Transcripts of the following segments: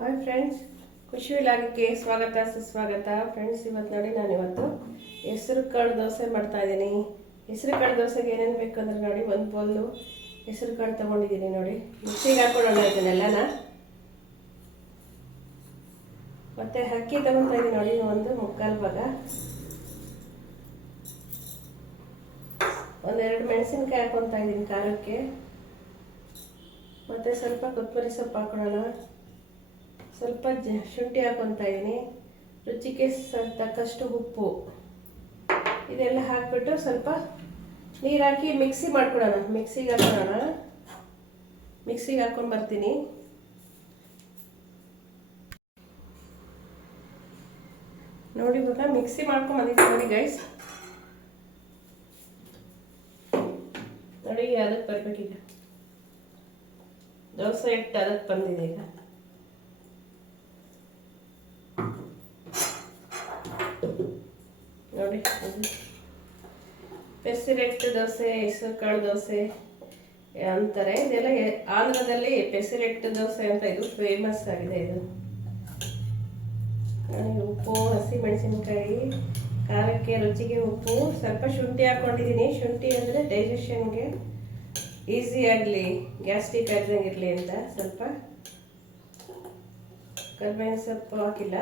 Hi friends, ಖುಷಿ ವಿಲಾಗಕ್ಕೆ ಸ್ವಾಗತ ಸುಸ್ವಾಗತ. ಫ್ರೆಂಡ್ಸ್, ಇವತ್ತು ನೋಡಿ ನಾನು ಹೆಸರು ಕಾಳು ದೋಸೆ ಮಾಡ್ತಾ ಇದ್ದೀನಿ. ಹೆಸರು ಕಾಳು ದೋಸೆಗೆ ಏನೇನು ಬೇಕು ಅಂದ್ರೆ ನೋಡಿ, ಒಂದು ಬೌಲು ಹೆಸರು ಕಾಳು ತೊಗೊಂಡಿದ್ದೀನಿ. ನೋಡಿ, ಮಿಕ್ಸಿಗೆ ಹಾಕ್ಕೊಳ್ಳೋಣ ಇದನ್ನೆಲ್ಲನ. ಮತ್ತು ಅಕ್ಕಿ ತೊಗೊತಾ ಇದ್ದೀನಿ ನೋಡಿ, ಒಂದು ಮುಕ್ಕಾಲು ಭಾಗ. ಒಂದೆರಡು ಮೆಣಸಿನ್ಕಾಯಿ ಹಾಕ್ಕೊತಾ ಇದ್ದೀನಿ ಖಾರಕ್ಕೆ. ಮತ್ತು ಸ್ವಲ್ಪ ಕೊತ್ತಂಬರಿ ಸೊಪ್ಪು ಹಾಕೊಳ್ಳೋಣ. ಸ್ವಲ್ಪ ಶುಂಠಿ ಹಾಕ್ಕೊತಾ ಇದ್ದೀನಿ. ರುಚಿಗೆ ತಕ್ಕಷ್ಟು ಉಪ್ಪು. ಇದೆಲ್ಲ ಹಾಕ್ಬಿಟ್ಟು ಸ್ವಲ್ಪ ನೀರು ಹಾಕಿ ಮಿಕ್ಸಿ ಮಾಡ್ಕೊಳ್ಳೋಣ. ಮಿಕ್ಸಿಗೆ ಹಾಕ್ಕೊಂಡು ಬರ್ತೀನಿ. ನೋಡಿ, ಇವಾಗ ಮಿಕ್ಸಿ ಮಾಡ್ಕೊಂಡು ಬಂದಿದ್ದೀನಿ ನೋಡಿ ಗೈಸ್. ನೋಡಿ, ಅದಕ್ಕೆ ಬರ್ಬೇಕೀಗ. ದೋಸೆ ಇಟ್ಟು ಅದಕ್ಕೆ ಬಂದಿದೆ ಈಗ. ನೋಡಿ, ಪೆಸಿರೆಟ್ಟು ದೋಸೆ, ಹೆಸರು ಕಾಳು ದೋಸೆ ಅಂತಾರೆ. ಇದೆಲ್ಲ ಆಂಧ್ರದಲ್ಲಿ ಪೆಸಿರೆಟ್ಟು ದೋಸೆ ಅಂತ ಇದು ಫೇಮಸ್ ಆಗಿದೆ. ಇದು ಉಪ್ಪು, ಹಸಿ ಮೆಣಸಿನ್ಕಾಯಿ, ಖಾರಕ್ಕೆ ರುಚಿಗೆ ಉಪ್ಪು, ಸ್ವಲ್ಪ ಶುಂಠಿ ಹಾಕ್ಕೊಂಡಿದ್ದೀನಿ. ಶುಂಠಿ ಅಂದರೆ ಡೈಜೆಷನ್ಗೆ ಈಸಿ ಆಗಲಿ, ಗ್ಯಾಸ್ಟ್ರಿಕ್ ಆಗದಂಗಿರಲಿ ಅಂತ. ಸ್ವಲ್ಪ ಕರಿಬೇವಿನ ಸೊಪ್ಪು ಹಾಕಿಲ್ಲ,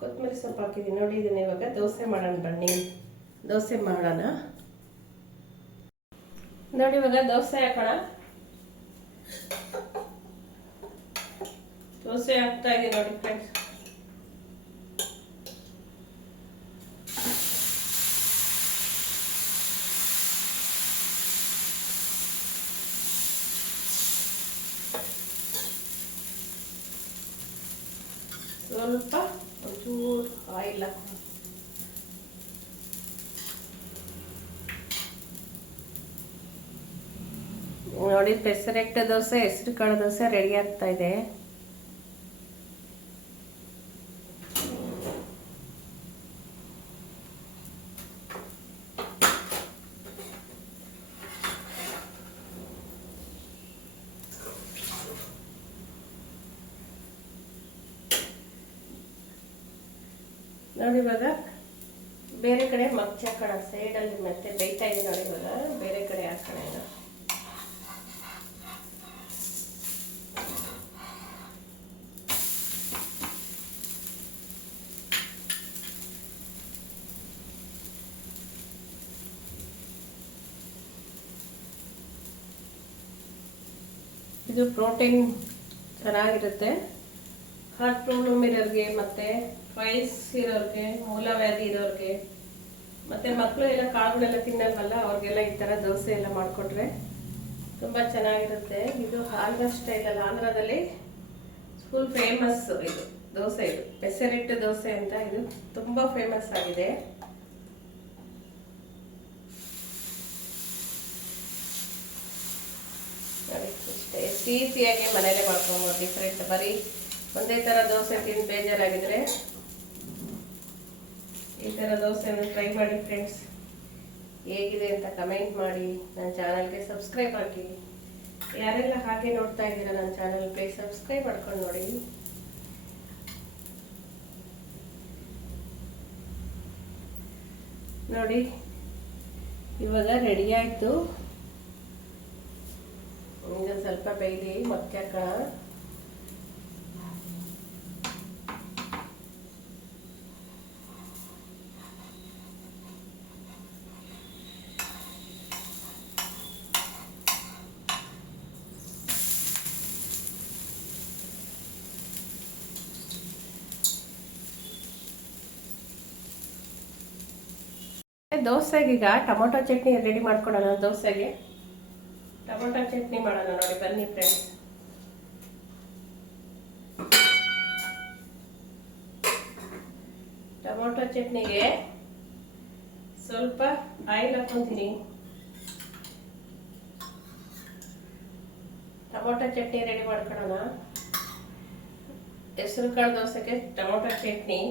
ಕೊತ್ತಂಬರಿ ಸೊಪ್ಪು ಹಾಕಿದ್ದೀನಿ. ನೋಡಿ, ಇದನ್ನ ಇವಾಗ ದೋಸೆ ಮಾಡೋಣ ಬನ್ನಿ. ದೋಸೆ ಮಾಡೋಣ ನೋಡಿ. ಇವಾಗ ದೋಸೆ ಹಾಕೋಣ. ದೋಸೆ ಹಾಕ್ತಾ ಇದ್ದೀನಿ ನೋಡಿ ಫ್ರೆಂಡ್ಸ್. ಸ್ವಲ್ಪ ಒಂಚೂರು ಆಯಿಲ್ ಹಾಕೋಣ. ನೋಡಿ, ಪೆಸರೆಟ್ಟು ದೋಸೆ, ಹೆಸರು ಕಾಳು ದೋಸೆ ರೆಡಿ ಆಗ್ತಾ ಇದೆ. ನೋಡಿ, ಇವಾಗ ಬೇರೆ ಕಡೆ ಮಗ್ಚಿ ಹಾಕೋಣ. ಸೈಡಲ್ಲಿ ಮತ್ತೆ ಬೇಯ್ತಾ ಇದೆ ನೋಡಿ. ಇವಾಗ ಬೇರೆ ಕಡೆ ಹಾಕೋಣ. ಇದು ಪ್ರೋಟೀನ್ ಚೆನ್ನಾಗಿರುತ್ತೆ. ಹಾರ್ಟ್ ಪ್ರಾಬ್ಲಮ್ ಇರೋರಿಗೆ, ಮತ್ತು ಫೈಲ್ಸ್ ಇರೋರಿಗೆ, ಮೂಲವ್ಯಾಧಿ ಇರೋರಿಗೆ, ಮತ್ತು ಮಕ್ಕಳು ಎಲ್ಲ ಕಾಳುಗಳೆಲ್ಲ ತಿನ್ನಲ್ವಲ್ಲ, ಅವ್ರಿಗೆಲ್ಲ ಈ ಥರ ದೋಸೆ ಎಲ್ಲ ಮಾಡಿಕೊಟ್ರೆ ತುಂಬ ಚೆನ್ನಾಗಿರುತ್ತೆ. ಇದು ಆಂಧ್ರ ಸ್ಟೈಲಲ್ಲಿ, ಆಂಧ್ರದಲ್ಲಿ ಫುಲ್ ಫೇಮಸ್ ಇದು ದೋಸೆ. ಇದು ಪೆಸರೆಟ್ಟು ದೋಸೆ ಅಂತ, ಇದು ತುಂಬ ಫೇಮಸ್ ಆಗಿದೆ. ಈಸಿಯಾಗಿ ಮನೇಲೆ ಮಾಡ್ಕೊಬೋದು. ಡಿಫ್ರೆಂಟ್, ಬರೀ ಒಂದೇ ಥರ ದೋಸೆ ತಿಂದು ಬೇಜಾರಾಗಿದ್ರೆ ಈ ಥರ ದೋಸೆಯನ್ನು ಟ್ರೈ ಮಾಡಿ ಫ್ರೆಂಡ್ಸ್. ಹೇಗಿದೆ ಅಂತ ಕಮೆಂಟ್ ಮಾಡಿ. ನನ್ನ ಚಾನಲ್ಗೆ ಸಬ್ಸ್ಕ್ರೈಬ್ ಹಾಕಿ. ಯಾರೆಲ್ಲ ಹಾಗೆ ನೋಡ್ತಾ ಇದ್ದೀರಾ ನನ್ನ ಚಾನಲ್, ಪ್ಲೀಸ್ ಸಬ್ಸ್ಕ್ರೈಬ್ ಮಾಡ್ಕೊಂಡು ನೋಡಿ. ನೋಡಿ, ಇವಾಗ ರೆಡಿ ಆಯಿತು. ಈಗ ಸ್ವಲ್ಪ ಬೇಯ್ಲಿ, ಮೊಕ್ಕೆ ಹಾಕೋಣ. ದೋಸೆಗೆ ಈಗ ಟೊಮೊಟೊ ಚಟ್ನಿ ರೆಡಿ ಮಾಡ್ಕೊಳ್ಳೋಣ. ದೋಸೆಗೆ ಟೊಮೊಟೊ ಚಟ್ನಿ ಮಾಡೋಣ ನೋಡಿ, ಬನ್ನಿ ಫ್ರೆಂಡ್ಸ್. ಟೊಮೊಟೊ ಚಟ್ನಿಗೆ ಸ್ವಲ್ಪ ಆಯಿಲ್ ಹಾಕ್ಕೊಂತೀನಿ. ಟೊಮೊಟೊ ಚಟ್ನಿ ರೆಡಿ ಮಾಡ್ಕೊಳ್ಳೋಣ. ಹೆಸರು ಕಾಳು ದೋಸೆಗೆ ಟೊಮೊಟೊ ಚಟ್ನಿ.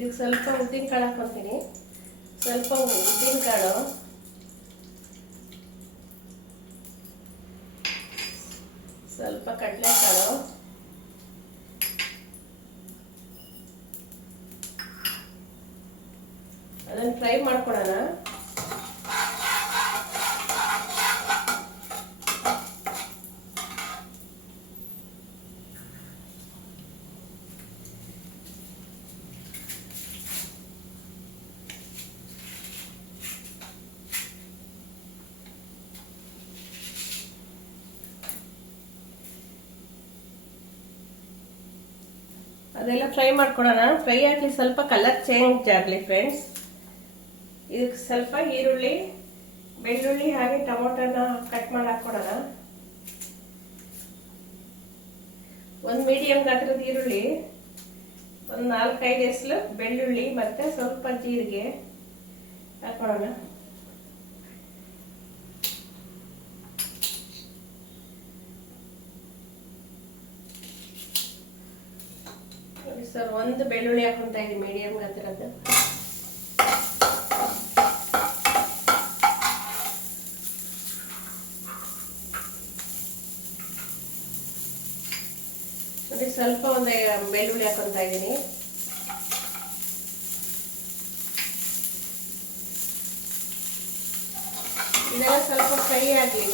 ಇದಕ್ಕೆ ಸ್ವಲ್ಪ ಉದ್ದಿನಕಾಳು ಹಾಕ್ಕೊತೀನಿ. ಸ್ವಲ್ಪ ಉದ್ದಿನಕಾಳು, ಸ್ವಲ್ಪ ಕಡಲೆಕಾಳು, ಅದನ್ನು ಫ್ರೈ ಮಾಡ್ಕೊಳ್ಳೋಣ. ಅದೆಲ್ಲ ಫ್ರೈ ಮಾಡ್ಕೊಳ್ಳೋಣ. ಫ್ರೈ ಆಗಲಿ, ಸ್ವಲ್ಪ ಕಲರ್ ಚೇಂಜ್ ಆಗಲಿ ಫ್ರೆಂಡ್ಸ್. ಇದಕ್ಕೆ ಸ್ವಲ್ಪ ಈರುಳ್ಳಿ, ಬೆಳ್ಳುಳ್ಳಿ ಹಾಗೆ ಟೊಮೊಟೊನ ಕಟ್ ಮಾಡಿ ಹಾಕ್ಕೊಡೋಣ. ಒಂದು ಮೀಡಿಯಂ ಗಾತ್ರದ ಈರುಳ್ಳಿ, ಒಂದು 4-5 ಎಸಳು ಬೆಳ್ಳುಳ್ಳಿ ಮತ್ತೆ ಸ್ವಲ್ಪ ಜೀರಿಗೆ ಹಾಕ್ಕೊಡೋಣ. ಸರ್, ಒಂದು ಬೆಳ್ಳುಳ್ಳಿ ಹಾಕೊಂತ ಇದ್ದೀನಿ ಮೀಡಿಯಂ ಗಾತ್ರದ್ದು. ನೋಡಿ, ಸ್ವಲ್ಪ ಒಂದು ಬೆಳ್ಳುಳ್ಳಿ ಹಾಕೊಂತ ಇದ್ದೀನಿ. ಇದೆಲ್ಲ ಸ್ವಲ್ಪ ಫ್ರೈ ಆಗಲಿ.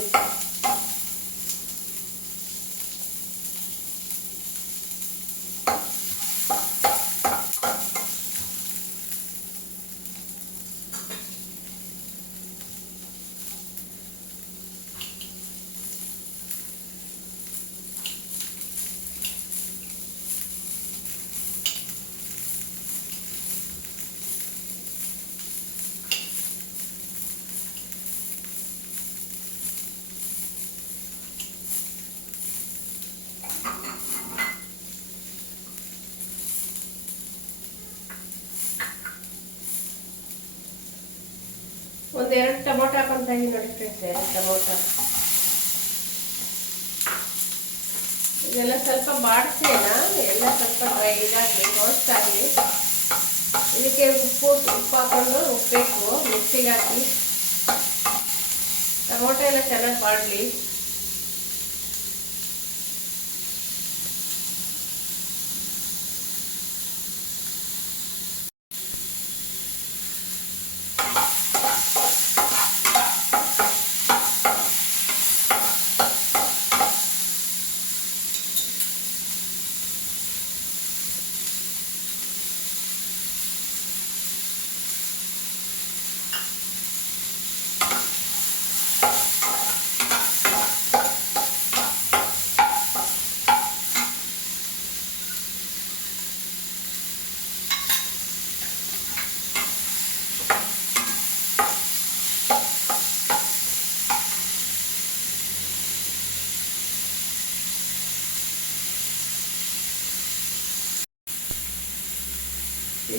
ಒಂದು 2 ಟೊಮೊಟೊ ಹಾಕೊಂತ ಇದ್ದೀನಿ ನೋಡಿ ಫ್ರೆಂಡ್ಸ್. 2 ಟೊಮೊಟೊ. ಇದೆಲ್ಲ ಸ್ವಲ್ಪ ಬಾಡಿಸೋಣ. ಎಲ್ಲ ಸ್ವಲ್ಪ ಡ್ರೈ ಇದಾಗಲಿ, ರೋಸ್ಟ್ ಆಗಲಿ. ಇದಕ್ಕೆ ಉಪ್ಪು ಹಾಕೊಂಡು ಉಪ್ಪಬೇಕು. ಮಿಕ್ಸಿಗೆ ಹಾಕಿ ಟೊಮೊಟೊ ಎಲ್ಲ ಚೆನ್ನಾಗಿ ಬಾಡಲಿ.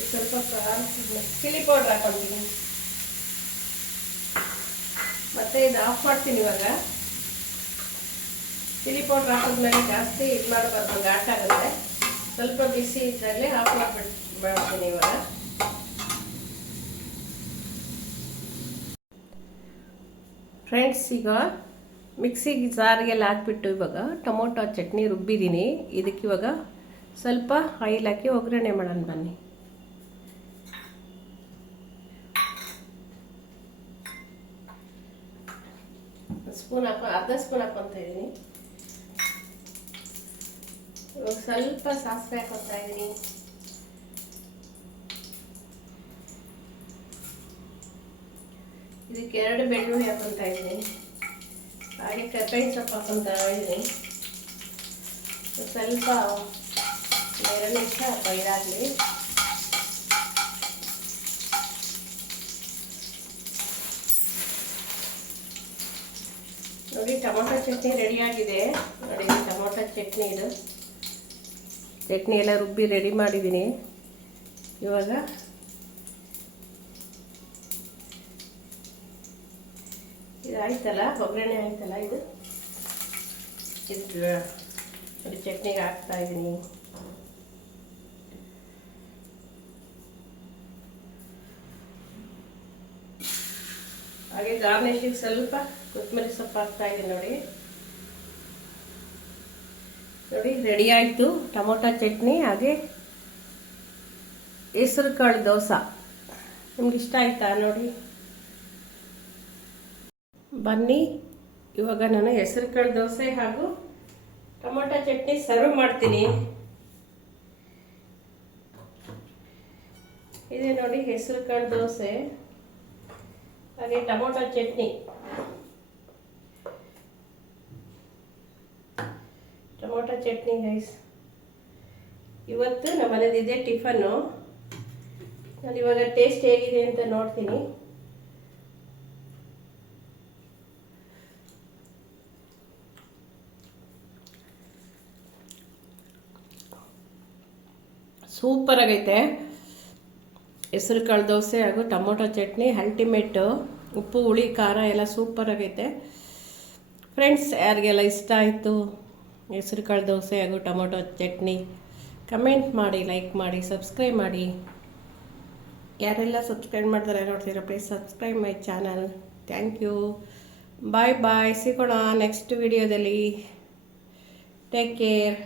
ಸ್ವಲ್ಪ ಚಿಲ್ಲಿ ಪೌಡರ್ ಹಾಕೊಳ್ತೀನಿ. ಮತ್ತೆ ಇದು ಆಫ್ ಮಾಡ್ತೀನಿ ಇವಾಗ. ಚಿಲ್ಲಿ ಪೌಡರ್ ಹಾಕಿದ್ಮೇಲೆ ಜಾಸ್ತಿ ಇದು ಮಾಡಬಾರ್ದು, ಘಾಟ್ ಆಗುತ್ತೆ. ಸ್ವಲ್ಪ ಬಿಸಿ ಇದ್ದಾಗಲೇ ಆಫ್ ಮಾಡ್ತೀನಿ ಇವಾಗ. ಫ್ರೆಂಡ್ಸ್, ಈಗ ಮಿಕ್ಸಿಗೆ ಜಾರಿಗೆಲ್ಲ ಹಾಕ್ಬಿಟ್ಟು ಇವಾಗ ಟೊಮೊಟೊ ಚಟ್ನಿ ರುಬ್ಬಿದ್ದೀನಿ. ಇದಕ್ಕೆ ಇವಾಗ ಸ್ವಲ್ಪ ಆಯಿಲ್ ಹಾಕಿ ಒಗ್ಗರಣೆ ಮಾಡೋಣ ಬನ್ನಿ. ಅರ್ಧ ಸ್ಪೂನ್ ಹಾಕೊತ ಇದ್ದೀನಿ. ಇವಾಗ ಸ್ವಲ್ಪ ಸಾಸಿವೆ ಹಾಕೊತ ಇದ್ದೀನಿ. ಇದಕ್ಕೆ 2 ಬೆಳ್ಳುಳ್ಳಿ ಹಾಕೊತ ಇದ್ದೀನಿ. ಹಾಗೆ ಕರ್ಬೇವಿನ ಸೊಪ್ಪು ಹಾಕೊತ ಇದ್ದೀನಿ. ಸ್ವಲ್ಪ 2 ನಿಮಿಷ ಇದಾಗಲಿ. ನೋಡಿ, ಟೊಮೊಟೊ ಚಟ್ನಿ ರೆಡಿಯಾಗಿದೆ. ನೋಡಿ, ಟೊಮೊಟೊ ಚಟ್ನಿ ಇದು. ಚಟ್ನಿ ಎಲ್ಲ ರುಬ್ಬಿ ರೆಡಿ ಮಾಡಿದ್ದೀನಿ. ಇವಾಗ ಇದು ಆಯ್ತಲ್ಲ, ಒಗ್ಗರಣೆ ಆಯ್ತಲ್ಲ. ಇದು ನೋಡಿ, ಚಟ್ನಿಗೆ ಹಾಕ್ತಾ ಇದ್ದೀನಿ. ಹಾಗೆ ಗಾರ್ನಿಷಿಗೆ ಸ್ವಲ್ಪ ಕೊತ್ತಂಬರಿ ಸೊಪ್ಪು ಹಾಕ್ತಾ ಇದ್ದೀನಿ ನೋಡಿ. ನೋಡಿ ರೆಡಿ ಆಯಿತು ಟೊಮೊಟೊ ಚಟ್ನಿ ಹಾಗೆ ಹೆಸರು ಕಾಳು ದೋಸೆ. ನಿಮ್ಗೆ ಇಷ್ಟ ಆಯ್ತಾ ನೋಡಿ? ಬನ್ನಿ ಇವಾಗ ನಾನು ಹೆಸರು ಕಾಳು ದೋಸೆ ಹಾಗೂ ಟೊಮೊಟೊ ಚಟ್ನಿ ಸರ್ವ್ ಮಾಡ್ತೀನಿ. ಇದೆ ನೋಡಿ ಹೆಸರು ಕಾಳು ದೋಸೆ ಹಾಗೆ tomato chutney. Tomato chutney guys, ಇವತ್ತು ನಮ್ಮ ಮನೇದು ಇದೆ ಟಿಫನ್ನು. ನಾನು ಇವಾಗ ಟೇಸ್ಟ್ ಹೇಗಿದೆ ಅಂತ ನೋಡ್ತೀನಿ. ಸೂಪರ್ ಆಗೈತೆ ಹೆಸರು ಕಾಳು ದೋಸೆ ಹಾಗೂ ಟೊಮೊಟೊ ಚಟ್ನಿ. ಅಲ್ಟಿಮೇಟು. ಉಪ್ಪು ಹುಳಿ ಖಾರ ಎಲ್ಲ ಸೂಪರ್ ಆಗೈತೆ ಫ್ರೆಂಡ್ಸ್. ಯಾರಿಗೆಲ್ಲ ಇಷ್ಟ ಆಯಿತು ಹೆಸರು ಕಾಳು ದೋಸೆ ಹಾಗೂ ಟೊಮೊಟೊ ಚಟ್ನಿ ಕಮೆಂಟ್ ಮಾಡಿ, ಲೈಕ್ ಮಾಡಿ, ಸಬ್ಸ್ಕ್ರೈಬ್ ಮಾಡಿ. ಯಾರೆಲ್ಲ ಸಬ್ಸ್ಕ್ರೈಬ್ ಮಾಡ್ತಾರೆ ನೋಡ್ತೀರಾ, please subscribe my channel. Thank you. Bye bye. ಸಿಗೋಣ ನೆಕ್ಸ್ಟ್ ವಿಡಿಯೋದಲ್ಲಿ. Take care.